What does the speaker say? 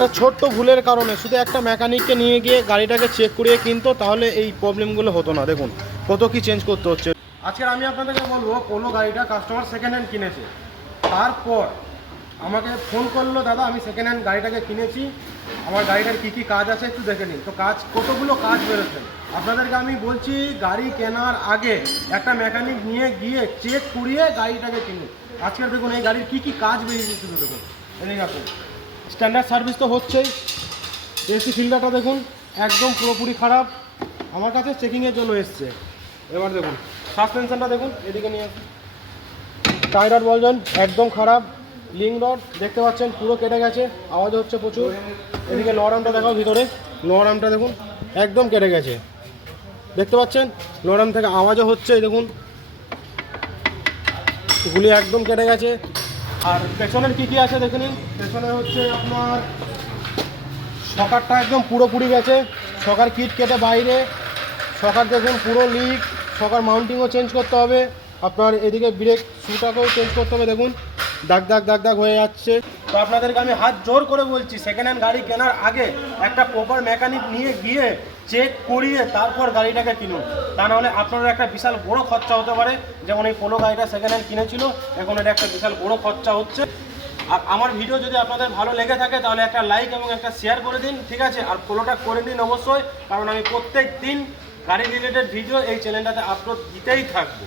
একটা ছোট্ট ভুলের কারণে শুধু একটা মেকানিককে নিয়ে গিয়ে গাড়িটাকে চেক করিয়ে কিনতো, তাহলে এই প্রবলেমগুলো হতো না। দেখুন কত কি চেঞ্জ করতে হচ্ছে। আজকে আমি আপনাদেরকে বলবো, পোলো গাড়িটা কাস্টমার সেকেন্ড হ্যান্ড কিনেছে, তারপর আমাকে ফোন করলো, দাদা আমি সেকেন্ড হ্যান্ড গাড়িটাকে কিনেছি, আমার গাড়িটার কী কী কাজ আছে একটু দেখে নিন। তো কতগুলো কাজ বেরোচ্ছে আপনাদেরকে আমি বলছি, গাড়ি কেনার আগে একটা মেকানিক নিয়ে গিয়ে চেক করিয়ে গাড়িটাকে কিনুন। আজকের দেখুন এই গাড়ির কী কী কাজ বেরিয়েছে শুধু দেখুন। এই আপনি স্ট্যান্ডার্ড সার্ভিস তো হচ্ছেই, এসি ফিল্টারটা দেখুন একদম পুরোপুরি খারাপ, আমার কাছে চেকিংয়ের জন্য এসছে। এবার দেখুন সাসপেনশনটা দেখুন, এদিকে নিয়ে টায়ার বলজন একদম খারাপ, লিঙ্ক রড দেখতে পাচ্ছেন পুরো কেটে গেছে, আওয়াজ হচ্ছে প্রচুর। এদিকে লোয়ার আর্মটা দেখাও, ভিতরে লোয়ার আর্মটা দেখুন একদম কেটে গেছে, দেখতে পাচ্ছেন লোয়ার আর্ম থেকে আওয়াজও হচ্ছে। দেখুন গুলি একদম কেটে গেছে। আর পেছনের কী কী আছে দেখে নিন। পেছনে হচ্ছে আপনার শকারটা একদম পুরোপুরি গেছে, শকার কিট কেটে বাইরে, শকার দেখুন পুরো লিক, শকার মাউন্টিংও চেঞ্জ করতে হবে আপনার। এদিকে ব্রেক শুটাকেও চেঞ্জ করতে হবে, দেখুন দাগ দাগ দাগ দাগ হয়ে যাচ্ছে। তো আপনাদেরকে আমি হাত জোর করে বলছি, সেকেন্ড হ্যান্ড গাড়ি কেনার আগে একটা প্রপার মেকানিক নিয়ে গিয়ে চেক করিয়ে তারপর গাড়িটাকে কিনুন, তা নাহলে আপনার একটা বিশাল বড় খরচা হতে পারে। যেমন এই পোলো গাড়িটা সেকেন্ড হ্যান্ড কিনেছিল, এখন এটা একটা বিশাল বড় খরচা হচ্ছে। আর আমার ভিডিও যদি আপনাদের ভালো লেগে থাকে তাহলে একটা লাইক এবং একটা শেয়ার করে দিন, ঠিক আছে? আর ফলোটা করে দিন অবশ্যই, কারণ আমি প্রত্যেক দিন গাড়ি রিলেটেড ভিডিও এই চ্যানেলটাতে আপলোড দিতেই থাকবো।